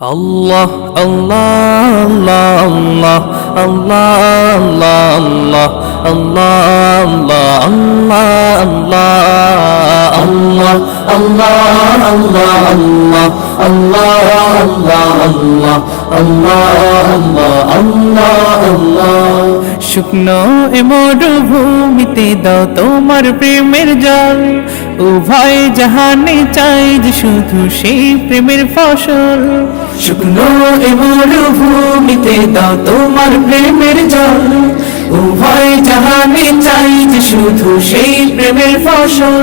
আল্লাহ আল্লাহ আল্লাহ আল্লাহ আল্লাহ আল্লাহ আল্লাহ আল্লাহ আল্লাহ আল্লাহ আল্লাহ আল্লাহ আল্লাহ শুকনো এ মরুভূমিতে দাও তোমার প্রেমের জল উভয় জাহানে চাই যে শুধু সেই প্রেমের ফসল শুকনো এ মরুভূমিতে দাও তোমার প্রেমের জল উভয় জাহানে চাই যে শুধু সেই প্রেমের ফসল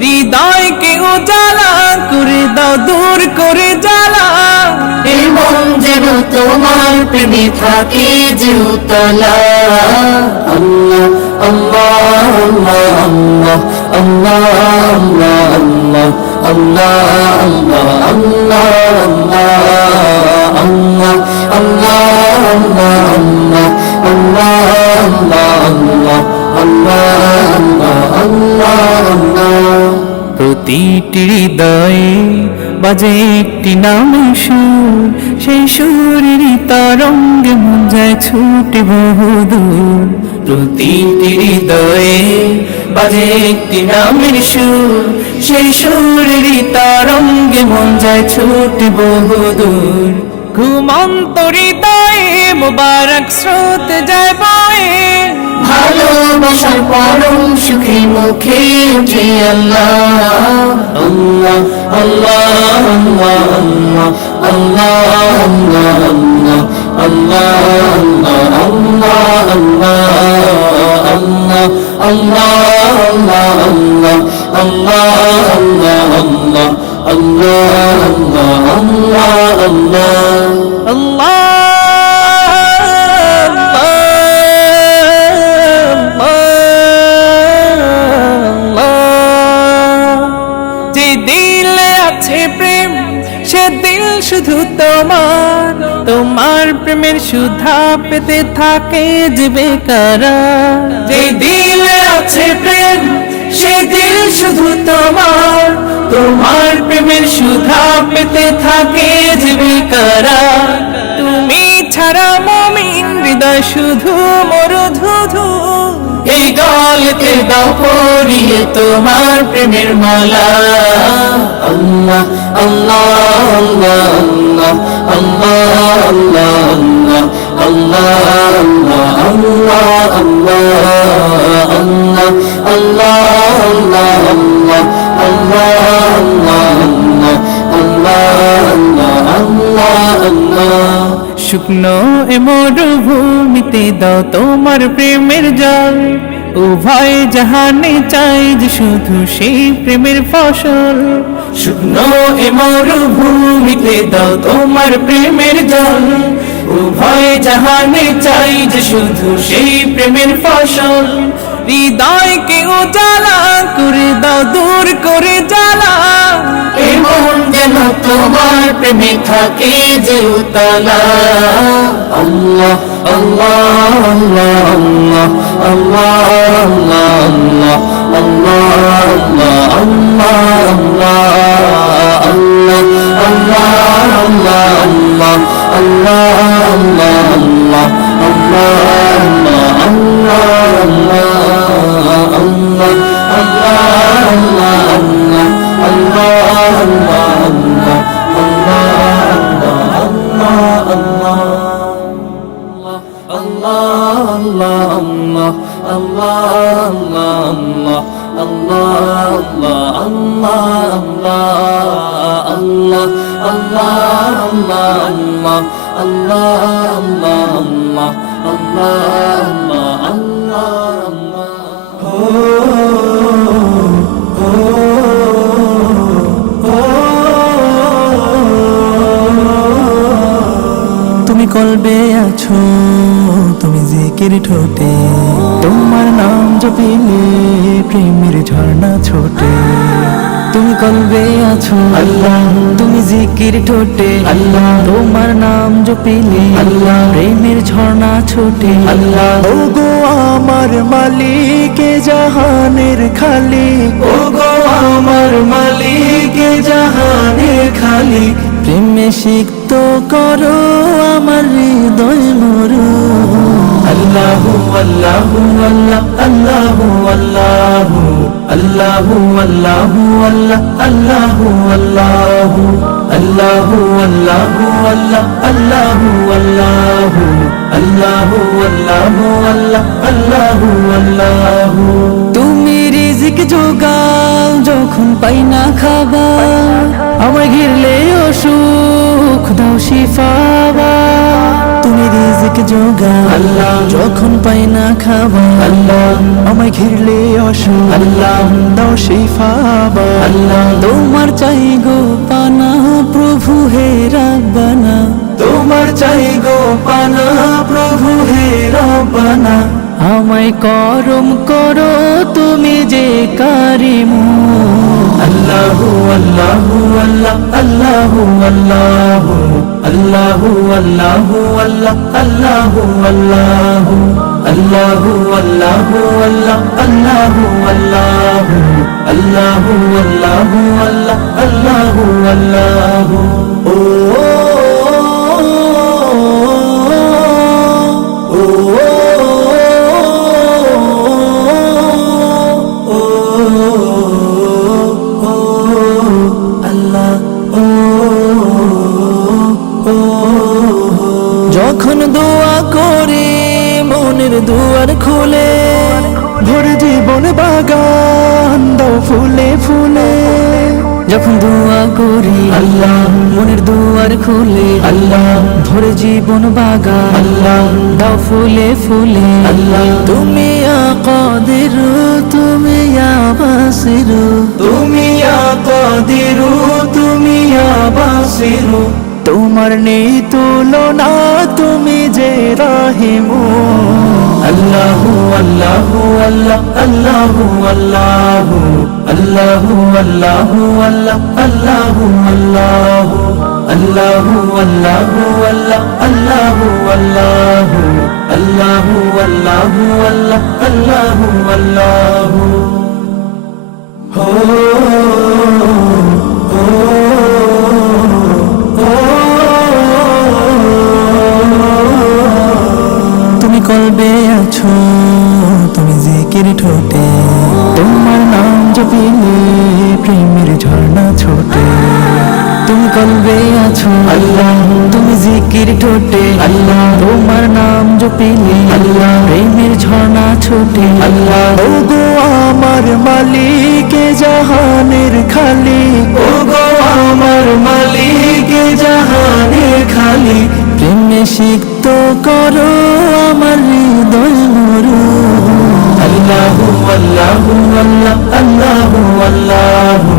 হৃদয়কে উজালা করে দাও দূর করে জ্বালা এই মন যেন তোমার প্রেমে থাকে যে উতলা আল্লাহ আল্লাহ আল্লাহ আল্লাহ আল্লাহ আল্লাহ আল্লাহ আল্লাহ প্রতিটি হৃদয়ে বাজে একটি নামের সুর সেই সুরেরই তরঙ্গে মন যায় ছুটে বহুদূর প্রতিটি হৃদয়ে বাজে একটি নামের সুর সেই সুরেরই তরঙ্গে মন যায় ছুটে বহুদূর ঘুমন্ত হৃদয়ে মুবারক স্রোত যায় বয়ে ভালোবাসার পরম সুখে মুখে উঠে আল্লাহ আল্লাহ আল্লাহ আল্লাহ আল্লাহ আল্লাহ আল্লাহ আল্লাহ শুধু তোমার প্রেমের সুধা পেতে থাকে যে বেকারা যে দিলে আছে প্রেম সে দিল শুধু তোমার প্রেমের সুধা পেতে থাকে যে বেকারা তুমি ছাড়া মুমিন হৃদয় শুধু মরুধুধু এই গলেতে দাও পরিয়ে তোমার প্রেমের মালা আল্লাহ আল্লাহ আল্লাহ আল্লাহ আল্লাহ আল্লাহ শুকনো এ মরুভূমিতে দাও তোমার প্রেমের জল উভয় জাহানে চাই যে শুধু সেই প্রেমের ফসল শুকনো এ মরুভূমিতে দাও তোমার প্রেমের জল উভয় জাহানে চাই যে শুধু সেই প্রেমের ফসল হৃদয়কে উজালা করে দাও দূর করে জ্বালা এই মন যেন তোমার প্রেমে থাকে যে উতলা আল্লাহ আল্লাহ আল্লাহ আল্লাহ তুমি কলবে আছো তুমি জিকির ঠোঁটে তোমার নাম জপিলে প্রেমের ঝর্ণা ছোটে তুমি কলবে আছো আল্লাহ তুমি জিকির ঠোঁটে আল্লাহ তোমার নাম জপিলে আল্লাহ প্রেমের ঝর্ণা ছোটে আল্লাহ ওগো আমার মালিক জাহানের খালিক ওগো আমার মালিক জাহানের খালিক প্রেমে সিক্ত করো আমার হৃদয় মরু। আল্লাহু আল্লাহু আল্লাহ আল্লাহু আল্লাহু আল্লাহু আল্লাহু আল্লাহ আল্লাহু আল্লাহু আল্লাহু আল্লাহু আল্লাহ আল্লাহু আল্লাহু আল্লাহু আল্লাহু আল্লাহ আল্লাহু আল্লাহু। তুমি রিজিক জোগাও যখন পাই না খাবার, আমায় ঘিরলে অসুখ দাও শিফা। তুমি রিজিক জোগাও আল্লাহ যখন পাই না খাবার, আল্লাহ আমায় ঘিরলে অসুখ আল্লাহ দাও শিফা। আল্লাহ তোমার চাই গো পানা প্রভু হে রাব্বানা, তোমার চাই গো পানা প্রভু হে রাব্বানা। আমায় করম করো তুমি যে কারিমু। আল্লাহু আল্লাহু আল্লাহ আল্লাহু আল্লাহু আল্লাহু আল্লাহু আল্লাহ আল্লাহু আল্লাহু আল্লাহু আল্লাহু আল্লাহ আল্লাহু আল্লাহু আল্লাহু আল্লাহু আল্লাহ আল্লাহু আল্লাহু। ও যখন দোয়া করে মনের দুয়ার খুলে, ভরে জীবন বাগান দাও ফুলে ফুলে। যখন দোয়া করি আল্লাহ মনের দুয়ার খুলে, আল্লাহ ভরে জীবন বাগান আল্লাহ দাও ফুলে ফুলে। আল্লাহ তুমি ইয়া কাদির তুমি ইয়া বাসির, তুমি ইয়া কাদির তুমি ইয়া বাসির। তোমার নেই তুলনা তুমি যে রাহিমু। আল্লাহু আল্লাহু আল্লাহ আল্লাহু আল্লাহু আল্লাহু আল্লাহু আল্লাহ আল্লাহু আল্লাহু আল্লাহু আল্লাহু আল্লাহ আল্লাহু আল্লাহু আল্লাহু আল্লাহু আল্লাহ আল্লাহু আল্লাহু। হো কলবে আছো তুমি জিকির ঠোঁটে, তোমার নাম জপিলে প্রেমের ঝর্ণা ছোটে। তুমি কলবে আছো আল্লাহ তুমি জিকির ঠোঁটে, আল্লাহ তোমার নাম জপিলে আল্লাহ প্রেমের ঝর্ণা ছোটে। আল্লাহ ও গো আমার মালিক জাহানের খালিক, ও গো আমার মালিক জাহানের খালিক। প্রেমে সিক্ত করো আমার হৃদয় মরু। আল্লাহু আল্লাহু আল্লাহ আল্লাহু আল্লাহু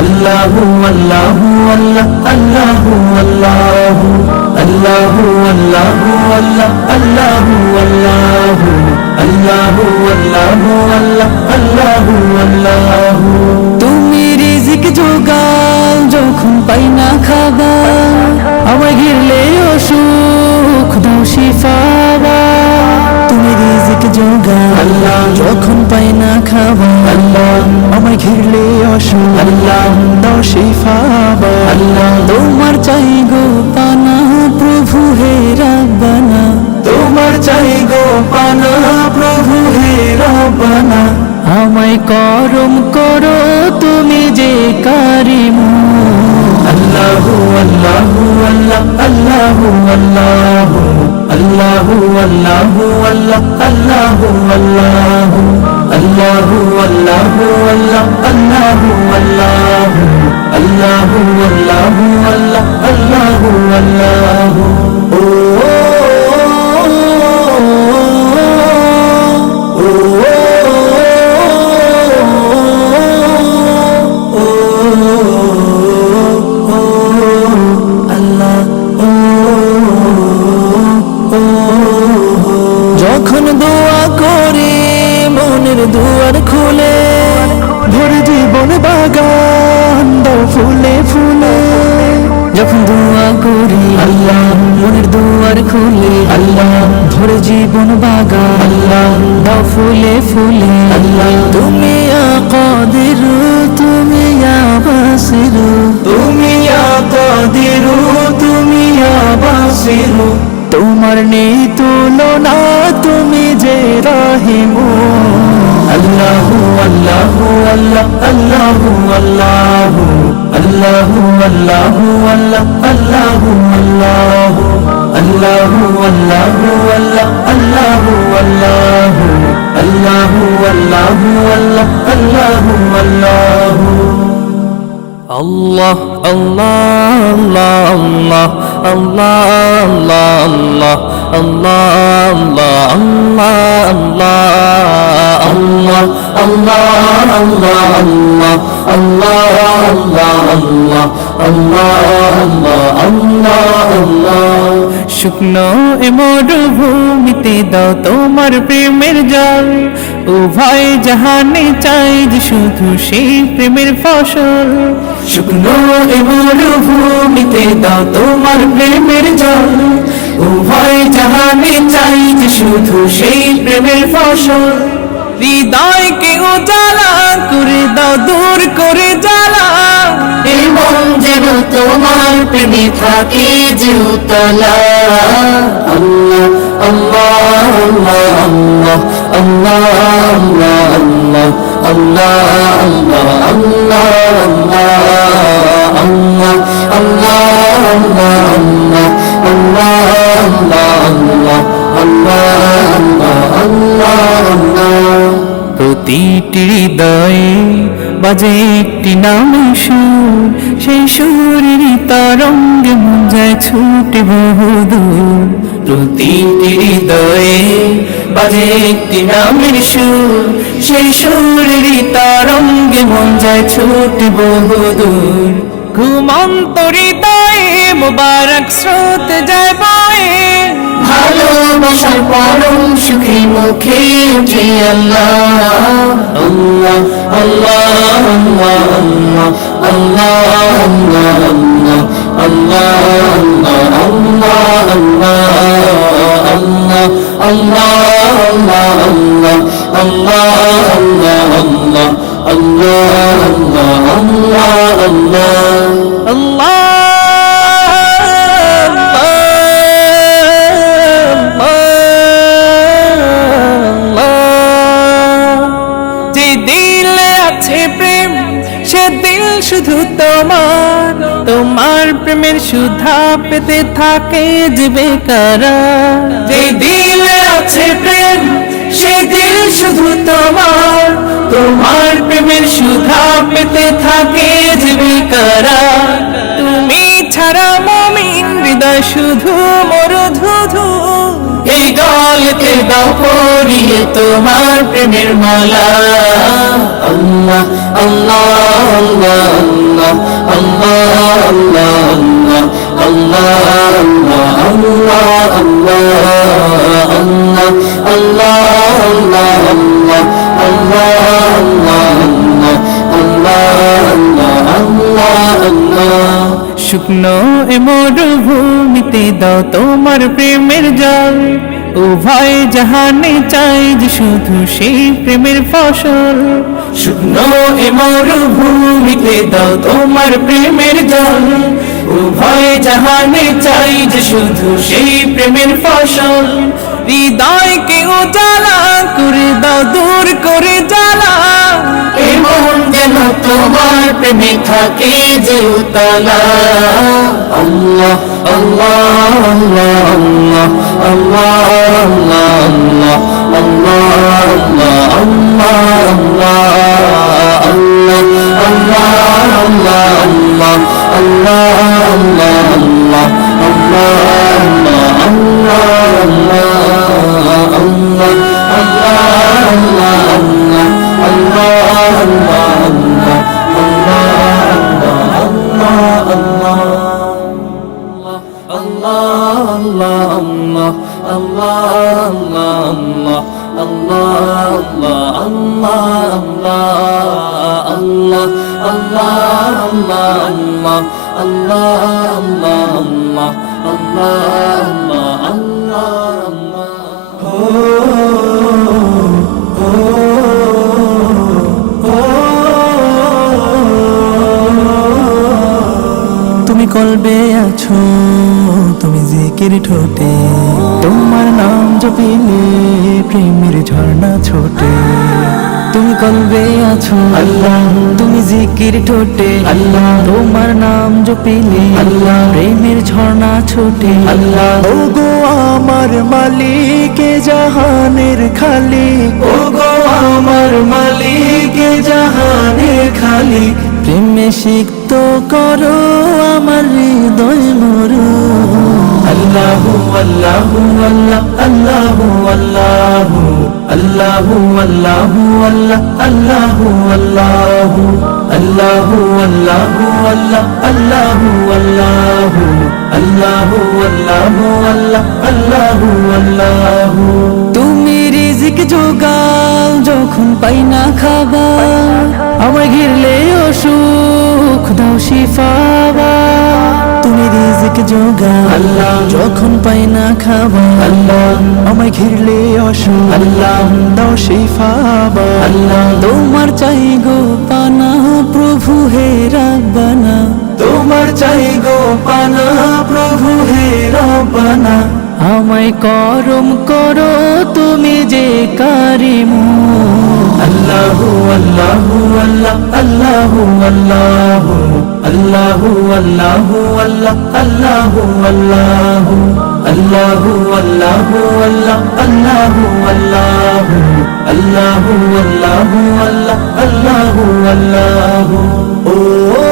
আল্লাহু আল্লাহু আল্লাহ আল্লাহু আল্লাহু আল্লাহু আল্লাহু আল্লাহ আল্লাহু আল্লাহু আল্লাহু আল্লাহু আল্লাহ আল্লাহু আল্লাহু। তুমি রিজিক জোগাও যখন পাই না খাবার, আমায় ঘিরলে অসুখ দাও শিফা। তুমি রিজিক জোগাও আল্লাহ যখন পাই না খাবার, আল্লাহ আমায় ঘিরলে অসুখ আল্লাহ দাও শিফা। আল্লাহ তোমার চাই গো পানা প্রভু হে রাব্বানা, তোমার চাই গো পানা প্রভু হে রাব্বানা। আমায় করম করো তুমি যে কারিমু। আল্লাহু আল্লাহু আল্লাহ আল্লাহু আল্লাহু আল্লাহু আল্লাহু আল্লাহ আল্লাহু আল্লাহু আল্লাহু আল্লাহু আল্লাহ আল্লাহু আল্লাহু আল্লাহু আল্লাহু আল্লাহ আল্লাহু আল্লাহু। ও যখন দোয়া করে মনের দুয়ার খুলে, ভরে জীবন বাগান দাও ফুলে ফুলে। যখন দোয়া করি আল্লাহ মনের দুয়ার খুলে, আল্লাহ ভরে জীবন বাগান আল্লাহ দাও ফুলে ফুলে। আল্লাহ তুমি ইয়া কাদির তুমি ইয়া বাসির, তুমি ইয়া কাদির তুমি ইয়া নাসিরু তোমার নেই তুলনা তুমি যে রাহিমু আল্লাহু আল্লাহু আল্লাহ আল্লাহু আল্লাহু আল্লাহু আল্লাহু আল্লাহ আল্লাহু আল্লাহু আল্লাহু আল্লাহু আল্লাহ আল্লাহু আল্লাহু আল্লাহু আল্লাহু আল্লাহ আল্লাহু আল্লাহু আল্লাহ আল্লাহ আল্লাহ আল্লাহ আল্লাহ আল্লাহ আল্লাহ আল্লাহ আল্লাহ শুকনো এ মরুভূমিতে দাও তোমার প্রেমের জল উভয় জাহানে চাই যে শুধু সেই প্রেমের ফসল শুকনো এ মরুভূমিতে দাও তোমার প্রেমের জল উভয় জাহানে চাই যে শুধু সেই প্রেমের ফসল হৃদয়কে উজালা করে দাও দূর করে জ্বালা এই মন যেন তোমার প্রেমে থাকে যে উতলা আল্লাহ আল্লাহ আল্লাহ আল্লাহ আল্লাহ আল্লাহ আল্লাহ আল্লাহ প্রতিটি হৃদয়ে বাজে একটি নামের সুর সেই সুরের তরঙ্গে মন যায় ছুটে বহুদূর প্রতিটি হৃদয়ে বাজে একটি নামের সুর সেই সুরের তরঙ্গে মন যায় ছুটে বহুদূর ঘুমন্ত হৃদয়ে মুবারক স্রোত যায় বয়ে ভালোবাসার পরম সুখে মুখে উঠে আল্লাহ আল্লাহ আল্লাহ আল্লাহ আল্লাহ শুধু তোমার তোমার প্রেমের সুধা পেতে থাকে যে বেকারা যে দিলে আছে প্রেম সে দিল শুধু তোমার তোমার প্রেমের সুধা পেতে থাকে যে বেকারা তুমি ছাড়া মুমিন হৃদয় শুধু মরুধুধু এই গলতে দাও পরিয়ে তোমার প্রেমের মালা আল্লাহ আল্লাহ আল্লাহ আল্লাহ আল্লাহ আল্লাহ শুকনো এ মরুভূমিতে দাও তোমার প্রেমের জল উভয় জাহানে চাই যে শুধু সেই প্রেমের ফসল শুকনো এ মরুভূমিতে দাও তোমার প্রেমের জল উভয় জাহানে চাই যে শুধু সেই প্রেমের ফসল হৃদয়কে উজালা করে দাও দূর করে জ্বালা এমন যেন তোমার প্রেমে থাকে যে উতলা আল্লাহ আল্লাহ আল্লাহ আল্লাহ তুমি কলবে আছো তুমি জিকির ঠোঁটে তোমার নাম জপিলে প্রেমের ঝর্ণা ছোটে তুমি কলবে আছো আল্লাহ তুমি জিকির ঠোঁটে আল্লাহ তোমার নাম জপিলে আল্লাহ প্রেমের ঝর্ণা ছোটে আল্লাহ ও গো আমার মালিক জাহানের খালিক ও গো আমার মালিক জাহানের খালিক প্রেমে সিক্ত করো আমার হৃদয় মরু আল্লাহু আল্লাহু আল্লাহ আল্লাহু আল্লাহু আল্লাহু আল্লাহু আল্লাহ আল্লাহু আল্লাহু আল্লাহু আল্লাহু আল্লাহ আল্লাহু আল্লাহু আল্লাহু আল্লাহু আল্লাহ আল্লাহু আল্লাহু তুমি রিজিক জোগাও যখন পাই না খাবার আমায় ঘিরলে অসুখ দাও শিফা তুমি রিজিক জোগাও আল্লাহ যখন পাই না খাবার আল্লাহ আমায় ঘিরলে অসুখ আল্লাহ দাও শিফা আল্লাহ তোমার চাই গো পানা প্রভু হে রাব্বানা তোমার চাই গো পানা প্রভু হে রাব্বানা আমায় করম করো তুমি যে কারিমু আল্লাহু আল্লাহু আল্লাহ আল্লাহু আল্লাহু আল্লাহু আল্লাহু আল্লাহ আল্লাহু আল্লাহু আল্লাহু আল্লাহু আল্লাহ আল্লাহু আল্লাহু আল্লাহু আল্লাহু আল্লাহ আল্লাহু আল্লাহু ও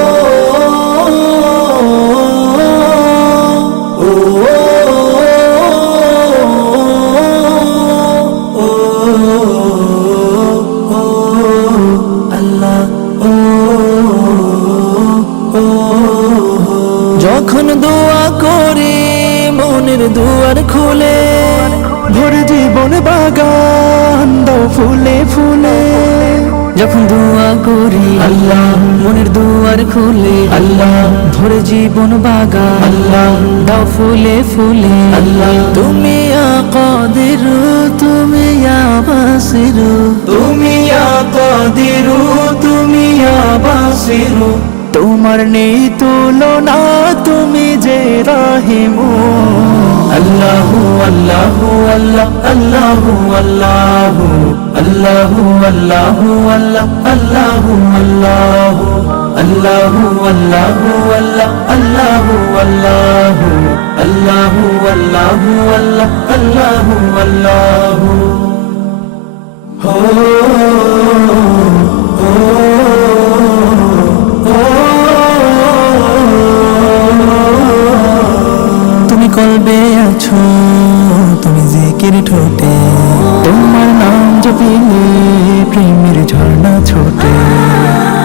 যখন দোয়া করে মনের দুয়ার খুলে ভরে জীবন বাগান দাও ফুলে ফুলে যখন দোয়া করি আল্লাহ মনের দুয়ার খুলে আল্লাহ ভরে জীবন বাগান আল্লাহ দাও ফুলে ফুলে আল্লাহ তুমি কাদির তুমি বাসির তুমি কাদির তুমি বাসির তোমার নেই তুলনা তুমি যে রাহিমু আল্লাহু আল্লাহু আল্লাহ আল্লাহু আল্লাহু আল্লাহু আল্লাহু আল্লাহ আল্লাহু আল্লাহু আল্লাহু আল্লাহু আল্লাহ আল্লাহু আল্লাহু আল্লাহু আল্লাহু আল্লাহ আল্লাহু আল্লাহু হো কলবে আছো তুমি জিকির ঠোঁটে তোমার নাম জপিলে প্রেমের ঝর্ণা ছোটে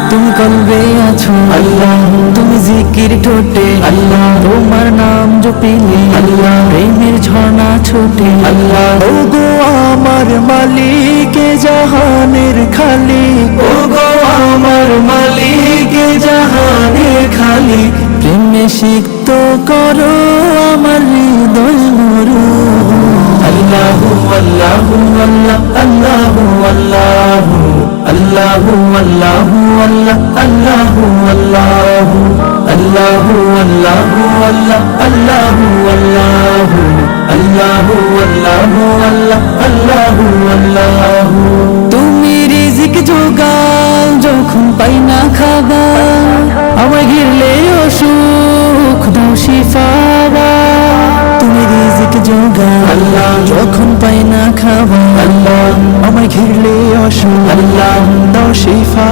তুমি কলবে আছো আল্লাহ তুমি জিকির ঠোঁটে আল্লাহ তোমার নাম জপিলে আল্লাহ প্রেমের ঝর্ণা ছোটে আল্লাহ ও গো আমার মালিক জাহানের খালিক ও গো আমার মালিক জাহানের খালিক প্রেমে সিক্ত করো আমার হৃদয় মরু আল্লাহু আল্লাহু আল্লাহ আল্লাহু আল্লাহু আল্লাহু আল্লাহু আল্লাহ আল্লাহু আল্লাহু আল্লাহু আল্লাহু আল্লাহ আল্লাহু আল্লাহু আল্লাহু আল্লাহু আল্লাহ আল্লাহু আল্লাহু তুমি রিজিক জোগাও যখন পাই না খাবার আমায় ঘিরলে অসুখ দাও শিফা তুমি রিজিক জোগাও আল্লাহ যখন পাই না খাবার আল্লাহ আমায় ঘিরলে অসুখ আল্লাহ দাও শিফা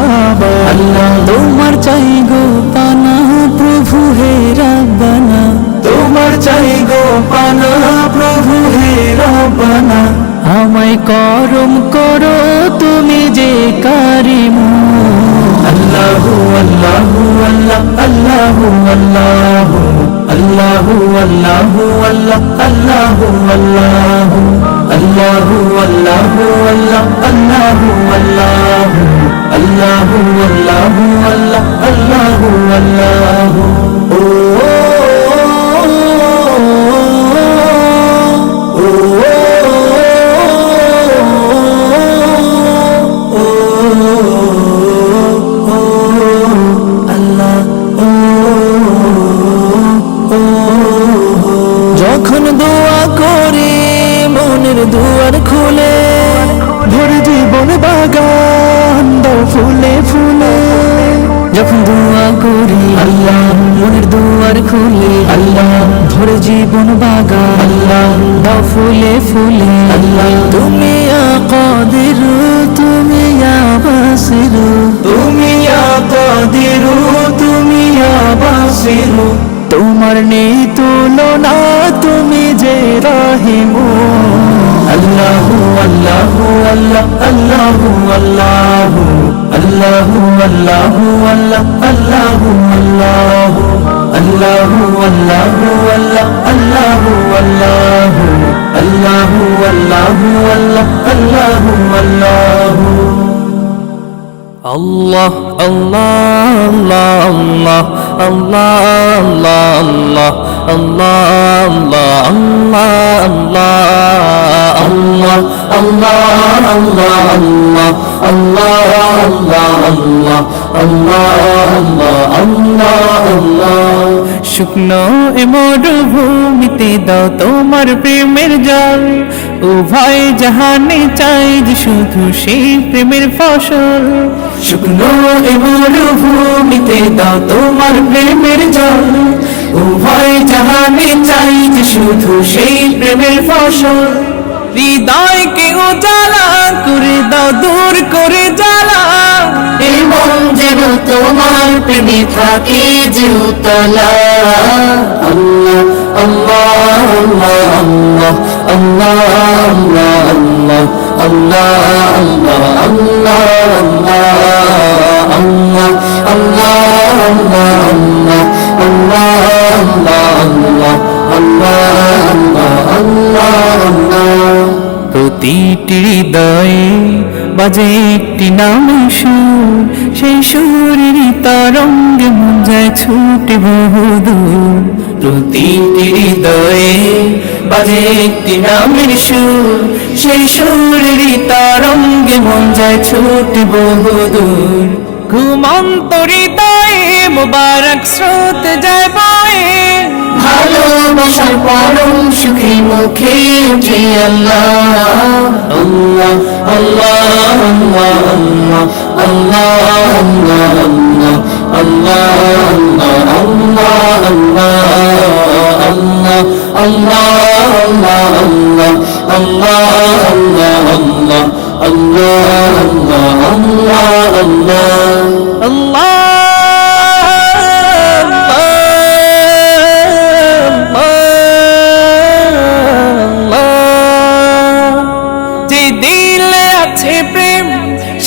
আল্লাহ তোমার চাই গো পানা প্রভু হে রাব্বানা তোমার চাই গো পানা প্রভু হে রাব্বানা আমায় করম করো তুমি যে কারিমু আল্লাহু আল্লাহু আল্লাহ আল্লাহু আল্লাহু আল্লাহু আল্লাহু আল্লাহ আল্লাহু আল্লাহু আল্লাহু আল্লাহু আল্লাহ আল্লাহু আল্লাহু আল্লাহু আল্লাহু আল্লাহ আল্লাহু আল্লাহু ও যখন দোয়া করি মনের দুয়ার খুলে ভরে জীবন বাগান দাও ফুলে ফুলে যখন দোয়া করি আল্লাহ মনের দুয়ার খুলে আল্লাহ ভরে জীবন বাগান আল্লাহ দাও ফুলে ফুলে আল্লাহ তুমি কাদির তুমি বাসির তুমি কাদির তুমি বাসির তোমার নেই তুলনা তুমি যে রহিমু আল্লাহু আল্লাহু আল্লাহ আল্লাহু আল্লাহু আল্লাহু আল্লাহু আল্লাহ আল্লাহু আল্লাহু আল্লাহু আল্লাহু আল্লাহ আল্লাহু আল্লাহু আল্লাহু আল্লাহু আল্লাহ আল্লাহু আল্লাহু আল্লাহ আল্লাহ আল্লাহ আল্লাহ আল্লাহ আল্লাহ আল্লাহ আল্লাহ আল্লাহ আল্লাহ শুকনো এ মরুভূমিতে দাও তোমার প্রেমের জল উভয় জাহানে চাই যে শুধু সেই প্রেমের ফসল শুকনো এ মরুভূমিতে দাও তোমার প্রেমের জল উভয় জাহানে চাই যে শুধু সেই প্রেমের ফসল হৃদয়কে উজালা করে দাও দূর করে জ্বালা এই মন যেন তোমার প্রেমে থাকে যে উতলা আল্লাহ আল্লাহ আল্লাহ আল্লাহ আল্লাহ আল্লাহ প্রতিটি হৃদয়ে বাজে একটি নামের সুর সেই সুরের তরঙ্গে মন যায় ছুটে বহুদূর প্রতিটি হৃদয়ে বাজে একটি নামের সুর সেই সুরের তরঙ্গে মন যায় ছুটে বহুদূর ঘুমন্ত হৃদয়ে মুবারক স্রোত যায় বয়ে ভালোবাসার পরম সুখী মুখে উঠে আল্লাহ আল্লাহ আল্লাহ আল্লাহ আল্লাহ আল্লাহ আল্লাহ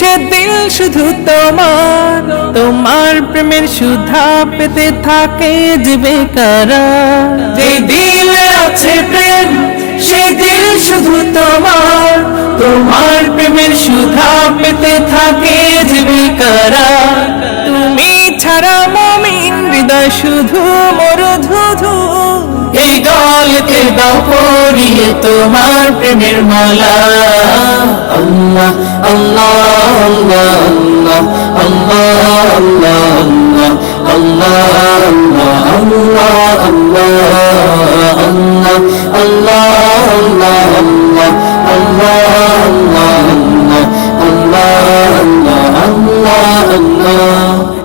সে দিল শুধু তোমার তোমার প্রেমের সুধা পেতে থাকে যে বেকারার যে দিলে আছে প্রেম সে দিল শুধু তোমার তোমার প্রেমের সুধা পেতে থাকে যে বেকারার তুমি ছাড়া মুমিন হৃদয় শুধু মরুধুধু এই গলেতে দাও পরিয়ে তোমার প্রেমের মালা আল্লাহ আল্লাহ আল্লাহ আল্লাহ আল্লাহ আল্লাহ আল্লাহ আল্লাহ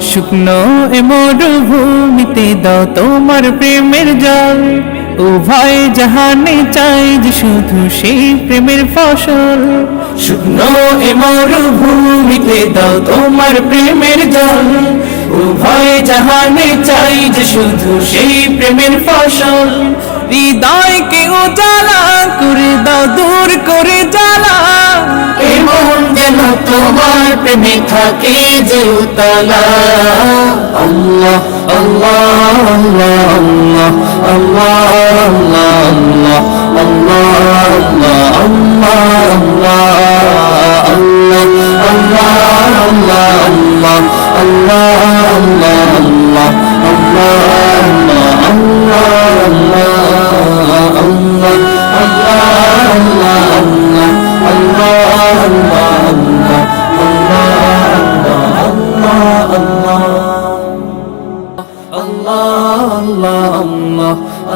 শুকনো এ মরুভূমিতে দাও তোমার প্রেমের জল উভয় জাহানে চাই যে শুধু সেই প্রেমের ফসল শুকনো এ মরুভূমিতে দাও তোমার প্রেমের জল উভয় জাহানে চাই যে শুধু সেই প্রেমের ফসল হৃদয়কে উজালা করে দাও দূর করে জ্বালা এই মন যেন তোমার প্রেমে থাকে যে উতলা আল্লাহ আল্লাহ আল্লাহ আল্লাহ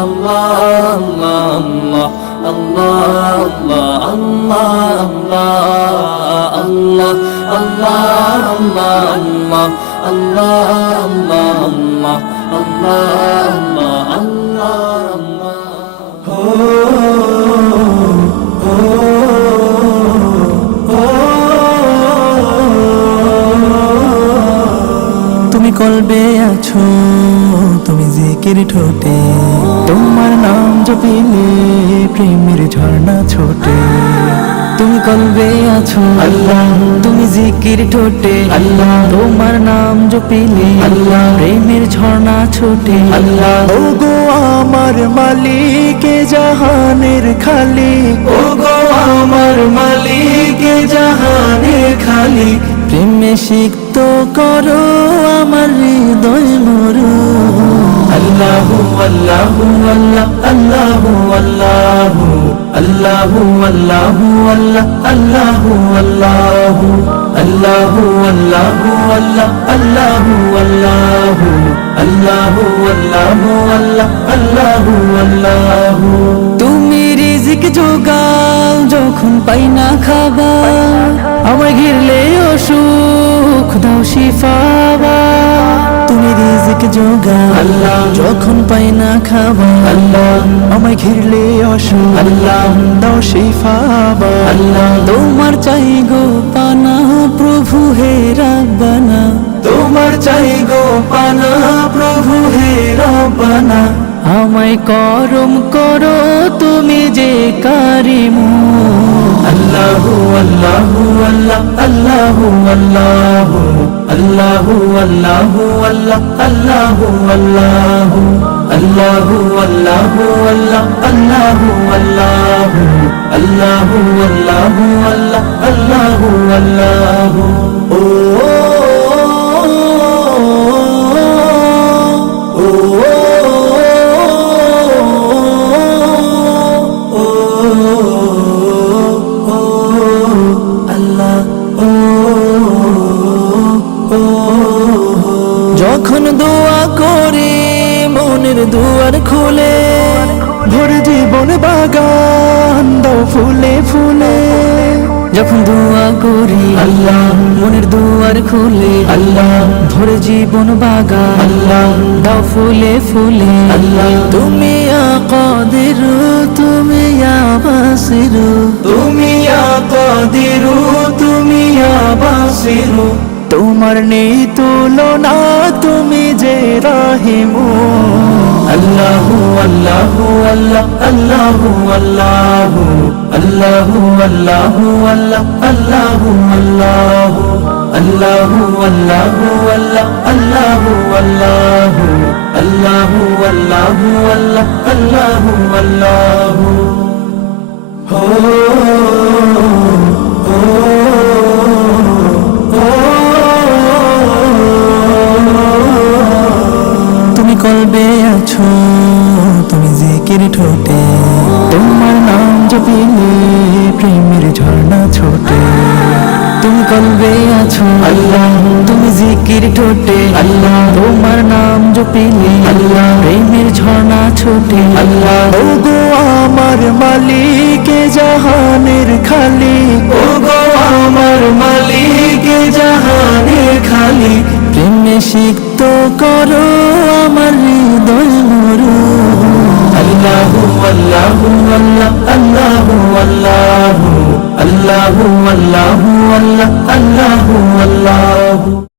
Allah আল্লাহ আল্লাহ আল্লাহ আল্লাহ আল্লাহ আল্লাহ আল্লাহ তুমি কলবে আছো, তুমি জিকির ঠোঁটে, তোমার নাম জপিলে প্রেমের ঝর্ণা ছোটে। তুমি কলবে আছো আল্লাহ, তুমি জিকির ঠোঁটে আল্লাহ, তোমার নাম জপিলে আল্লাহ প্রেমের ঝর্ণা ছোটে। আল্লাহ ও গো আমার মালিক জাহানের খালিক, ও গো আমার মালিক জাহানের খালিক, প্রেমে সিক্ত করো আমার হৃদয় মরু। আল্লাহু আল্লাহু আল্লাহ আল্লাহু আল্লাহু আল্লাহু আল্লাহু আল্লাহ আল্লাহু আল্লাহু আল্লাহু আল্লাহু আল্লাহ আল্লাহু আল্লাহু আল্লাহু আল্লাহু আল্লাহ আল্লাহু আল্লাহু। তুমি রিজিক জোগাও যখন পাই না খাবার, আমায় ঘিরলে অসুখ দাও শিফা। তুমি রিজিক জোগাও আল্লাহ যখন পাই না খাবার, আল্লাহ আমায় ঘিরলে অসুখ আল্লাহ দাও শিফা। আল্লাহ তোমার চাই গো পানা প্রভু হে রাব্বানা, তোমার চাই গো পানা প্রভু হে রাব্বানা। আমায় করম করো তুমি যে কারিমু। আল্লাহু আল্লাহু আল্লাহ আল্লাহু আল্লাহু আল্লাহু আল্লাহু আল্লাহ আল্লাহু আল্লাহু আল্লাহু আল্লাহু আল্লাহ আল্লাহু আল্লাহু আল্লাহু আল্লাহু আল্লাহ আল্লাহু আল্লাহু। ও যখন দোয়া করে মনের দুয়ার খুলে, ভরে জীবন বাগান দাও ফুলে ফুলে। যখন দোয়া করি আল্লাহ মনের দুয়ার খুলে, আল্লাহ ভরে জীবন বাগান আল্লাহ দাও ফুলে ফুলে। আল্লাহ তুমি ইয়া কাদির, তুমি ইয়া বাসির, তুমি ইয়া কাদির, তুমি ইয়া বাসির। তোমার নেই তুলনা তুমি যে রাহিমু। আল্লাহু আল্লাহু আল্লাহ আল্লাহু আল্লাহু আল্লাহু আল্লাহু আল্লাহ আল্লাহু আল্লাহু আল্লাহু আল্লাহু আল্লাহ আল্লাহু আল্লাহু আল্লাহু আল্লাহু আল্লাহ আল্লাহু আল্লাহু। হো কলবে আছো, তুমি জিকির ঠোঁটে, তোমার নাম জপিলে প্রেমের ঝর্ণা ছোটে। তুমি কলবে আছো আল্লাহ, তুমি জিকির ঠোঁটে আল্লাহ, তোমার নাম জপিলে আল্লাহ প্রেমের ঝর্ণা ছোটে। আল্লাহ ও গো আমার মালিক জাহানের খালিক, ও গো আমার মালিক জাহানের খালিক, প্রেমে সিক্ত করো আমার হৃদয় মরু। আল্লাহু আল্লাহু আল্লাহ আল্লাহু আল্লাহু আল্লাহু আল্লাহু আল্লাহ আল্লাহু আল্লাহু।